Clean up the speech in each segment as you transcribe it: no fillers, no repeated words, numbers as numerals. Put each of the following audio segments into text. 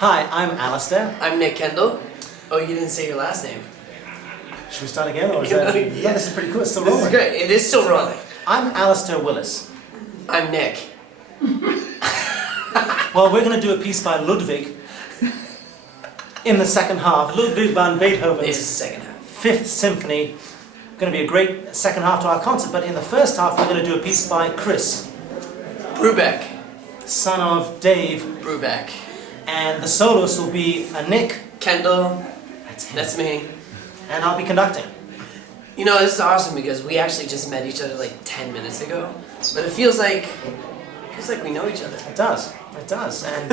Hi, I'm Alastair. I'm Nick Kendall. Oh, you didn't say your last name. Should we start again, or is that... Yeah, this is pretty cool. It's still rolling. This is great. It is still rolling. I'm Alastair Willis. I'm Nick. Well, we're going to do a piece by Ludwig in the second half. Ludwig van Beethoven's It's the second half. Fifth Symphony. Going to be a great second half to our concert, but in the first half we're going to do a piece by Chris, Brubeck. son of Dave, Brubeck. and the soloist will be Nick. Kendall. That's him. That's me. And I'll be conducting. You know, this is awesome because we actually just met each other like 10 minutes ago. But it feels like we know each other. It does. It does. And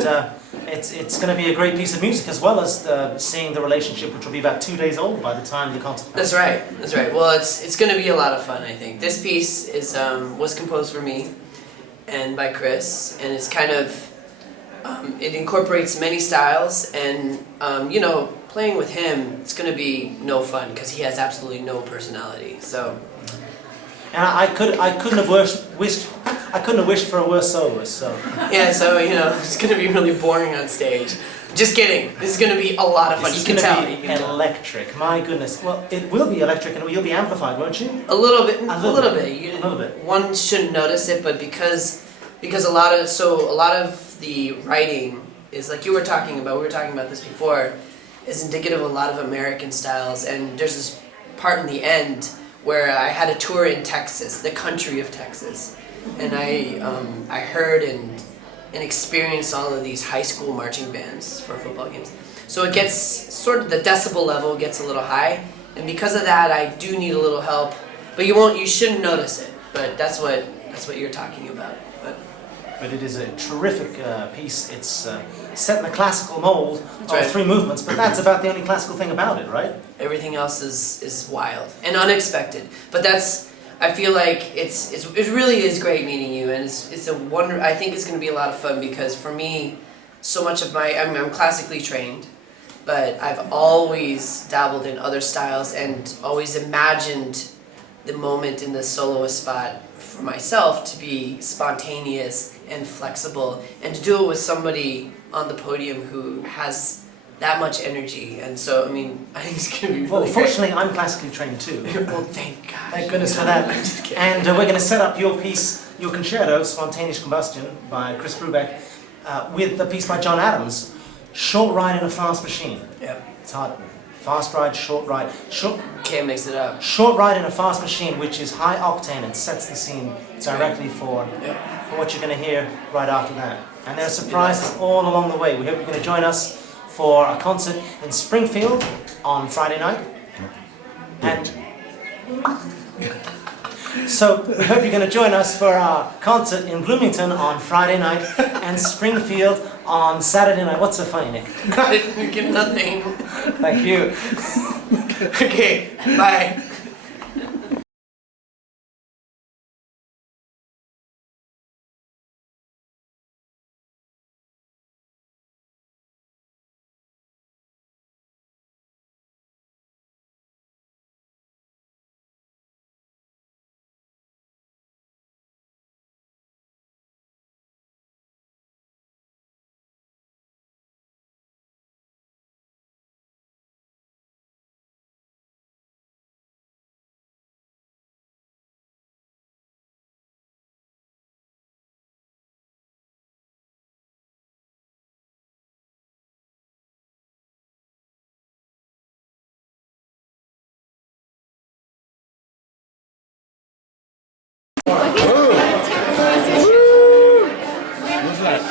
it's going to be a great piece of music, as well as seeing the relationship, which will be about 2 days old by the time the concert comes. That's right. That's right. Well, it's going to be a lot of fun, I think. This piece is was composed for me and by Chris, and it's kind of it incorporates many styles, and you know, playing with him, it's going to be no fun because he has absolutely no personality. So. And I couldn't have wished for a worse soloist. So. Yeah, so you know, it's going to be really boring on stage. Just kidding. This is going to be a lot of fun. This You can tell. is going to be electric. My goodness. Well, it will be electric, and you'll be amplified, won't you? A little bit. A little bit. You, a little bit. One shouldn't notice it, but because a lot of the writing is like we were talking about this before, is indicative of a lot of American styles, and there's this part in the end where I had a tour in Texas, the country of Texas, and I heard and experienced all of these high school marching bands for football games. So it gets sort of the decibel level gets a little high, and because of that, I do need a little help. But you shouldn't notice it. But that's what you're talking about. But it is a terrific piece. It's set in the classical mold of right. 3 movements, but that's about the only classical thing about it, right? Everything else is wild and unexpected. But I feel like it really is great meeting you, and it's a wonder. I think it's going to be a lot of fun because for me, so much of I'm classically trained, but I've always dabbled in other styles and always imagined the moment in the soloist spot for myself to be spontaneous and flexible, and to do it with somebody on the podium who has that much energy. And so, I mean, I think it's going to be really Well, fortunately, I'm classically trained too. Well, thank God. Thank goodness for that. And we're going to set up your piece, your concerto, Spontaneous Combustion, by Chris Brubeck, with a piece by John Adams, Short Ride in a Fast Machine. Yep. It's hard. Fast ride, short ride. Can't mix it up. Short Ride in a Fast Machine, which is high octane and sets the scene directly for what you're going to hear right after that. And there are surprises all along the way. We hope you're going to join us for a concert in Springfield on Friday night. And so we hope you're going to join us for our concert in Bloomington on Friday night and Springfield on Saturday night. What's so funny, Nick? I didn't get nothing. Thank you. Okay, bye. What's that?